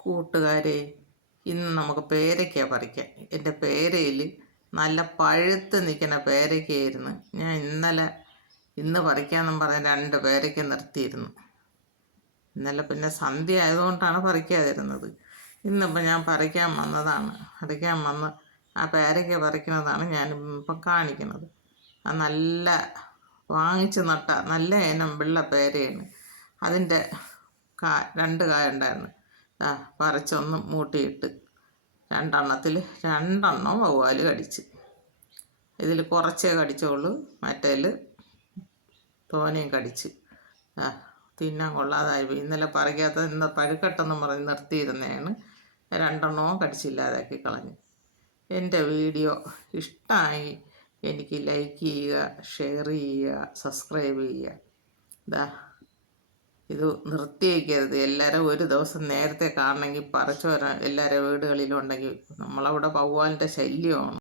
കൂട്ടുകാരെ, ഇന്ന് നമുക്ക് പേരയ്ക്ക പറിക്കാം. എൻ്റെ പേരയിൽ നല്ല പഴുത്ത് നിൽക്കുന്ന പേരയ്ക്കയായിരുന്നു. ഞാൻ ഇന്ന് പറിക്കാമെന്നും പറഞ്ഞ് 2 പേരയ്ക്ക നിർത്തിയിരുന്നു. ഇന്നലെ പിന്നെ സന്ധ്യ ആയതുകൊണ്ടാണ് പറിക്കാതിരുന്നത്. ഇന്നിപ്പോൾ ഞാൻ പറിക്കാൻ വന്ന് ആ പേരയ്ക്ക പറിക്കുന്നതാണ് ഞാനിപ്പം കാണിക്കുന്നത്. ആ നല്ല വാങ്ങിച്ച് നട്ട നല്ല ഇനം വെള്ള പേരയാണ്. അതിൻ്റെ 2 കായ ഉണ്ടായിരുന്നു. പറിച്ചൊന്ന് മൂട്ടിയിട്ട് 2 വവ്വാൽ കടിച്ച്. ഇതിൽ കുറച്ചേ കടിച്ചുള്ളൂ, മറ്റേതിൽ തോനെയും കടിച്ച്. തിന്നാൻ കൊള്ളാതായി പോയി. ഇന്നലെ പറിക്കാത്ത ഇന്ന് പഴുക്കട്ടെന്നും പറഞ്ഞ് നിർത്തിയിരുന്നതാണ്. 2 കടിച്ചില്ലാതാക്കി കളഞ്ഞു. എൻ്റെ വീഡിയോ ഇഷ്ടമായി എനിക്ക് ലൈക്ക് ചെയ്യുക, ഷെയർ ചെയ്യുക, സബ്സ്ക്രൈബ് ചെയ്യുക. ഇത് നിർത്തി വയ്ക്കരുത്. എല്ലാവരും ഒരു ദിവസം നേരത്തെ കാണണമെങ്കിൽ പറിച്ചു വരാൻ എല്ലാവരും വീടുകളിലുണ്ടെങ്കിൽ. നമ്മളവിടെ വവ്വാലിൻ്റെ ശല്യമാണ്.